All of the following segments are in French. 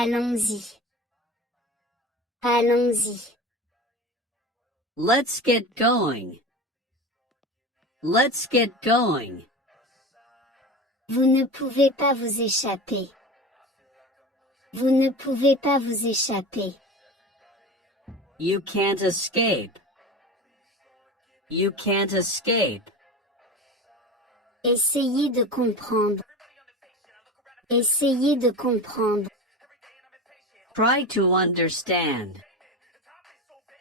Allons-y. Allons-y. Let's get going. Let's get going. Vous ne pouvez pas vous échapper. Vous ne pouvez pas vous échapper. You can't escape. You can't escape. Essayez de comprendre. Essayez de comprendre. Try to understand.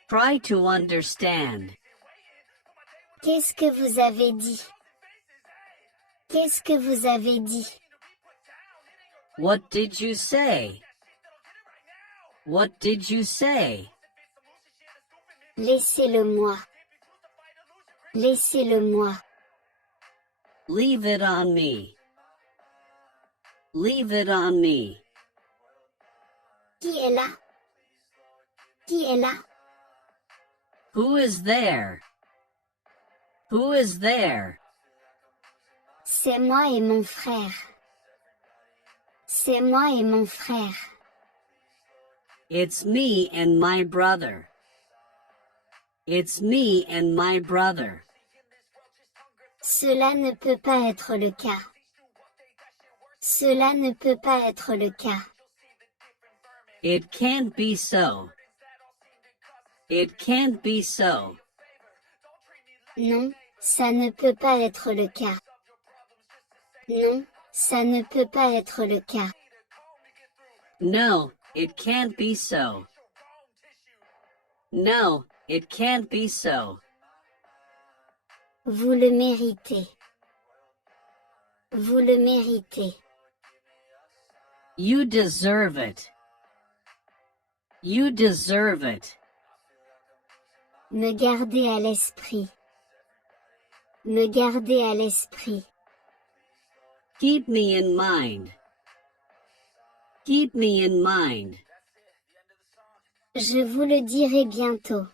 Try to understand. Qu'est-ce que vous avez dit? Qu'est-ce que vous avez dit? What did you say? What did you say? Laissez-le-moi. Laissez-le-moi. Leave it on me. Leave it on me. Qui est là? Qui est là? Who is there? Who is there? C'est moi et mon frère. C'est moi et mon frère. It's me and my brother. It's me and my brother. Cela ne peut pas être le cas. Cela ne peut pas être le cas. It can't be so. It can't be so. Non, ça ne peut pas être le cas. Non, ça ne peut pas être le cas. No, it can't be so. No, it can't be so. Vous le méritez. Vous le méritez. You deserve it. You deserve it. Me garder à l'esprit. Me garder à l'esprit. Keep me in mind. Keep me in mind. Je vous le dirai bientôt.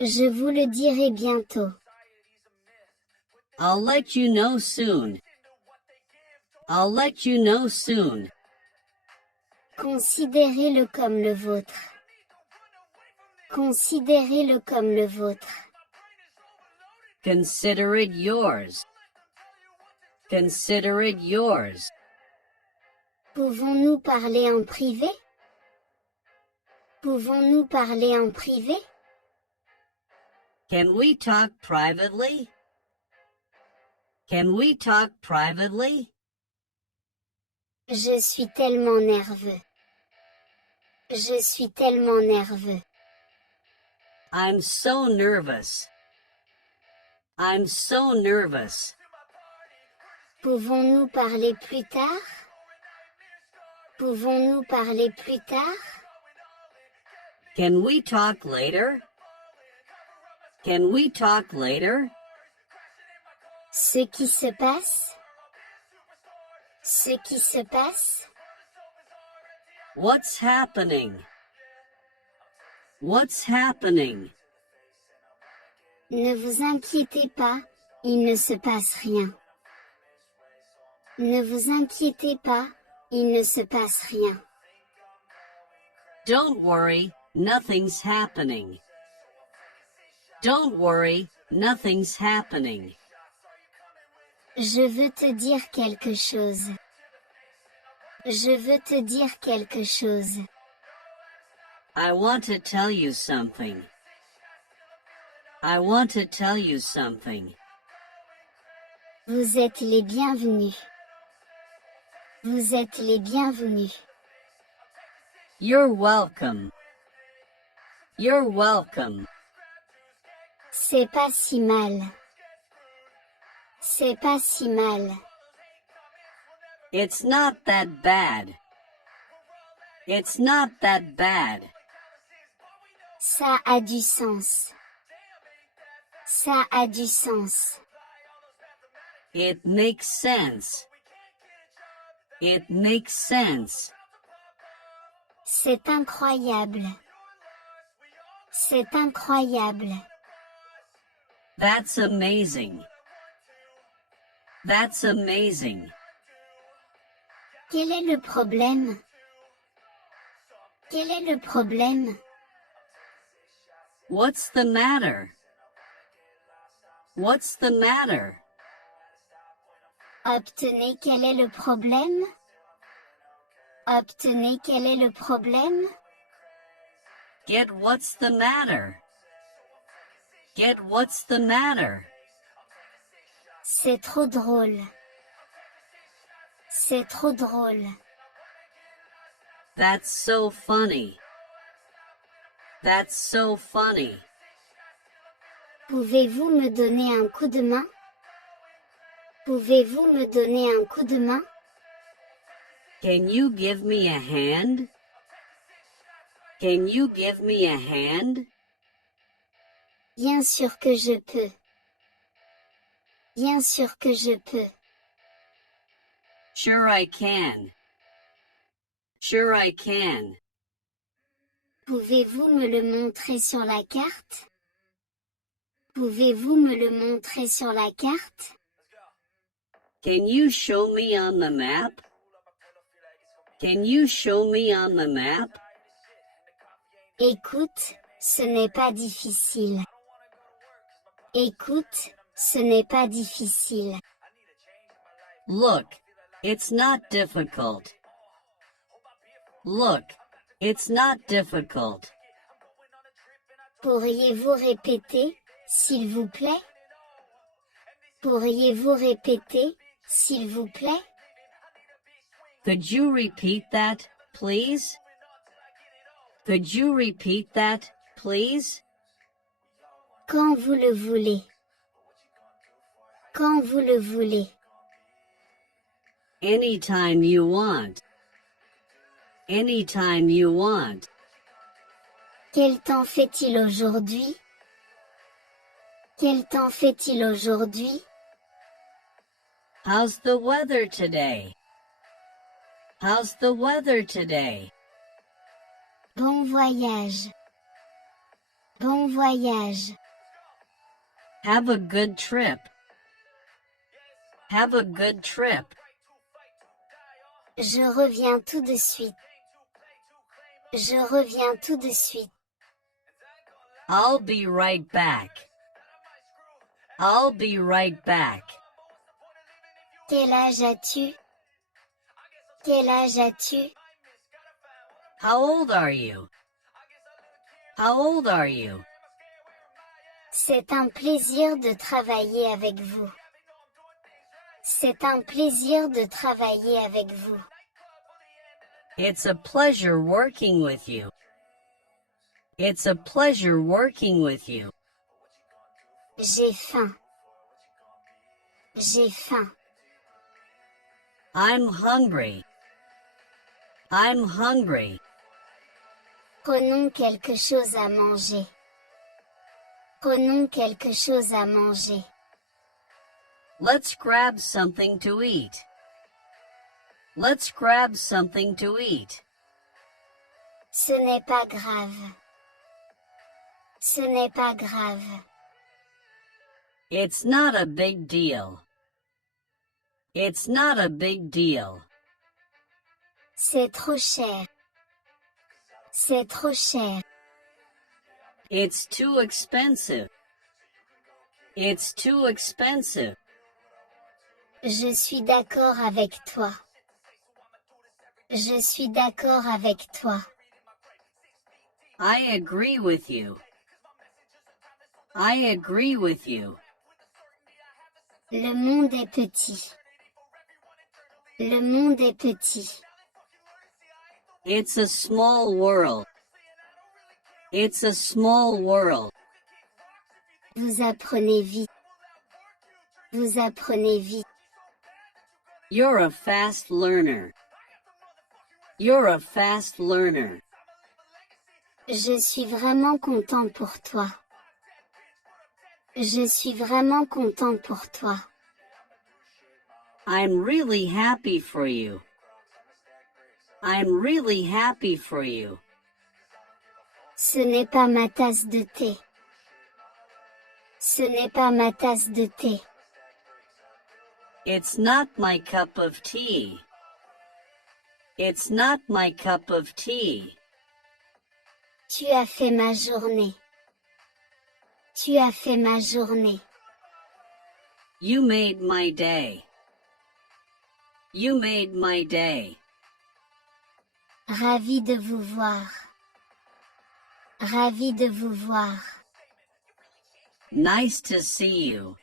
Je vous le dirai bientôt. I'll let you know soon. I'll let you know soon. Considérez-le comme le vôtre. Considérez-le comme le vôtre. Consider it yours. Consider it yours. Pouvons-nous parler en privé? Pouvons-nous parler en privé? Can we talk privately? Can we talk privately? Je suis tellement nerveux. Je suis tellement nerveux. I'm so nervous. I'm so nervous. Pouvons-nous parler plus tard? Pouvons-nous parler plus tard? Can we talk later? Can we talk later? Ce qui se passe? Ce qui se passe? What's happening? What's happening? Ne vous inquiétez pas, il ne se passe rien. Ne vous inquiétez pas, il ne se passe rien. Don't worry, nothing's happening. Don't worry, nothing's happening. Je veux te dire quelque chose. Je veux te dire quelque chose. I want to tell you something. I want to tell you something. Vous êtes les bienvenus. Vous êtes les bienvenus. You're welcome. You're welcome. C'est pas si mal. C'est pas si mal. It's not that bad. It's not that bad. Ça a du sens. Ça a du sens. It makes sense. It makes sense. C'est incroyable. C'est incroyable. That's amazing. That's amazing. Quel est le problème? Quel est le problème? What's the matter? What's the matter? Obtenez quel est le problème? Obtenez quel est le problème? Get what's the matter? Get what's the matter? C'est trop drôle. C'est trop drôle. That's so funny. That's so funny. Pouvez-vous me donner un coup de main? Pouvez-vous me donner un coup de main? Can you give me a hand? Can you give me a hand? Bien sûr que je peux. Bien sûr que je peux. Sure I can. Sure I can. Pouvez-vous me le montrer sur la carte? Pouvez-vous me le montrer sur la carte? Can you show me on the map? Can you show me on the map? Écoute, ce n'est pas difficile. Écoute, ce n'est pas difficile. Look, it's not difficult. Look, it's not difficult. Pourriez-vous répéter, s'il vous plaît? Pourriez-vous répéter, s'il vous plaît? Could you repeat that, please? Could you repeat that, please? Quand vous le voulez. Quand vous le voulez. Anytime you want. Anytime you want. Quel temps fait-il aujourd'hui? Quel temps fait-il aujourd'hui? How's the weather today? How's the weather today? Bon voyage. Bon voyage. Have a good trip. Have a good trip. Je reviens tout de suite. Je reviens tout de suite. I'll be right back. I'll be right back. Quel âge as-tu? Quel âge as-tu? How old are you? How old are you? C'est un plaisir de travailler avec vous. C'est un plaisir de travailler avec vous. It's a pleasure working with you. It's a pleasure working with you. J'ai faim. J'ai faim. I'm hungry. I'm hungry. Prenons quelque chose à manger. Prenons quelque chose à manger. Let's grab something to eat. Let's grab something to eat. Ce n'est pas grave. Ce n'est pas grave. It's not a big deal. It's not a big deal. C'est trop cher. C'est trop cher. It's too expensive. It's too expensive. Je suis d'accord avec toi. Je suis d'accord avec toi. I agree with you. I agree with you. Le monde est petit. Le monde est petit. It's a small world. It's a small world. Vous apprenez vite. Vous apprenez vite. You're a fast learner. You're a fast learner. Je suis vraiment content pour toi. Je suis vraiment content pour toi. I'm really happy for you. I'm really happy for you. Ce n'est pas ma tasse de thé. Ce n'est pas ma tasse de thé. It's not my cup of tea. It's not my cup of tea. Tu as fait ma journée. Tu as fait ma journée. You made my day. You made my day. Ravi de vous voir. Ravi de vous voir. Nice to see you.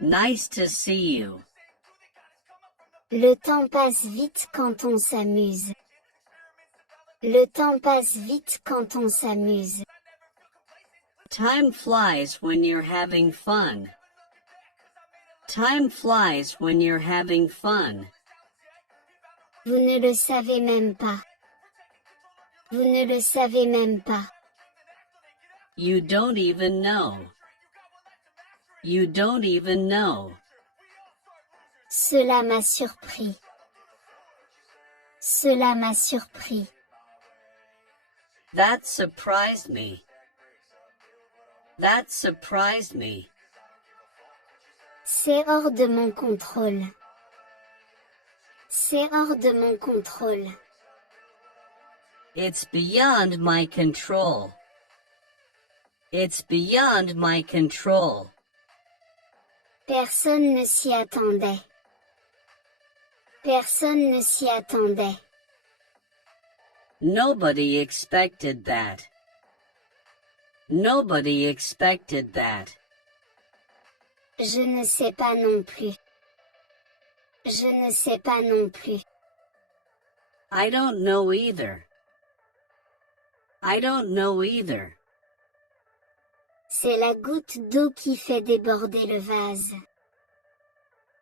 Nice to see you. Le temps passe vite quand on s'amuse. Le temps passe vite quand on s'amuse. Time flies when you're having fun. Time flies when you're having fun. Vous ne le savez même pas. Vous ne le savez même pas. You don't even know. You don't even know. Cela m'a surpris. Cela m'a surpris. That surprised me. That surprised me. C'est hors de mon contrôle. C'est hors de mon contrôle. It's beyond my control. It's beyond my control. Personne ne s'y attendait. Personne ne s'y attendait. Nobody expected that. Nobody expected that. Je ne sais pas non plus. Je ne sais pas non plus. I don't know either. I don't know either. C'est la goutte d'eau qui fait déborder le vase.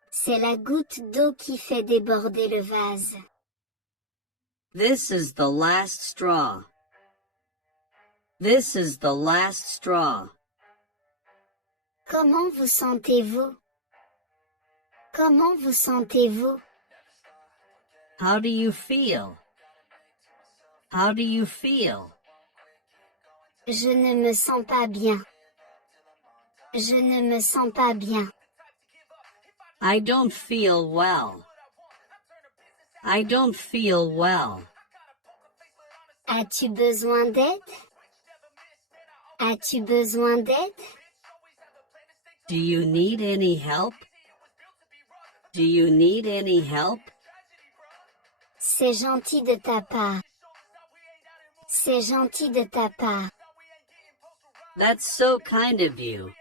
C'est la goutte d'eau qui fait déborder le vase. This is the last straw. This is the last straw. Comment vous sentez-vous? Comment vous sentez-vous? How do you feel? How do you feel? Je ne me sens pas bien. Je ne me sens pas bien. I don't feel well. I don't feel well. As-tu besoin d'aide? As-tu besoin d'aide? Do you need any help? Do you need any help? C'est gentil de ta part. C'est gentil de ta part. That's so kind of you.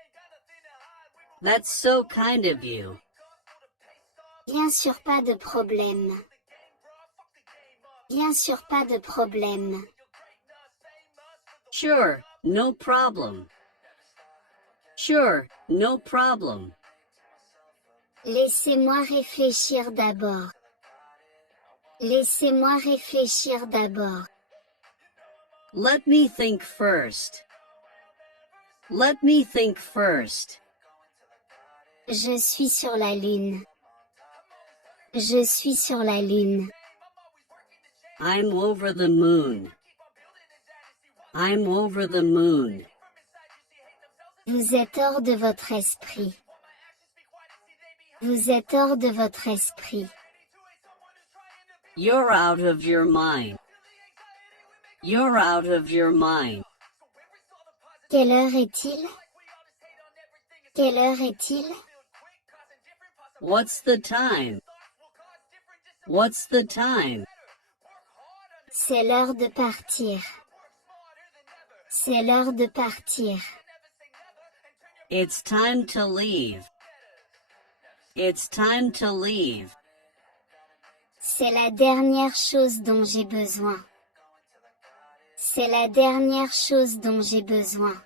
That's so kind of you. Bien sûr, pas de problème. Bien sûr, pas de problème. Sure, no problem. Sure, no problem. Laissez-moi réfléchir d'abord. Laissez-moi réfléchir d'abord. Let me think first. Let me think first. Je suis sur la lune. Je suis sur la lune. I'm over the moon. I'm over the moon. Vous êtes hors de votre esprit. Vous êtes hors de votre esprit. You're out of your mind. You're out of your mind. Quelle heure est-il? Quelle heure est-il? What's the time? What's the time? C'est l'heure de partir. C'est l'heure de partir. It's time to leave. It's time to leave. C'est la dernière chose dont j'ai besoin. C'est la dernière chose dont j'ai besoin.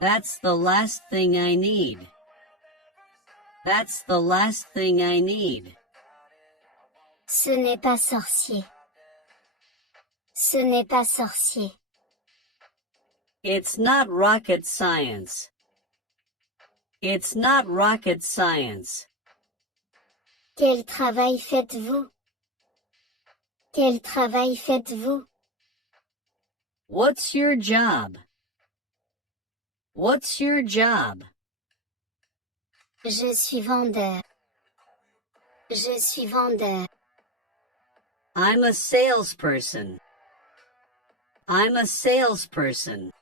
That's the last thing I need. That's the last thing I need. Ce n'est pas sorcier. Ce n'est pas sorcier. It's not rocket science. It's not rocket science. Quel travail faites-vous? Quel travail faites-vous? What's your job? What's your job? Je suis vendeur. Je suis vendeur. I'm a salesperson. I'm a salesperson.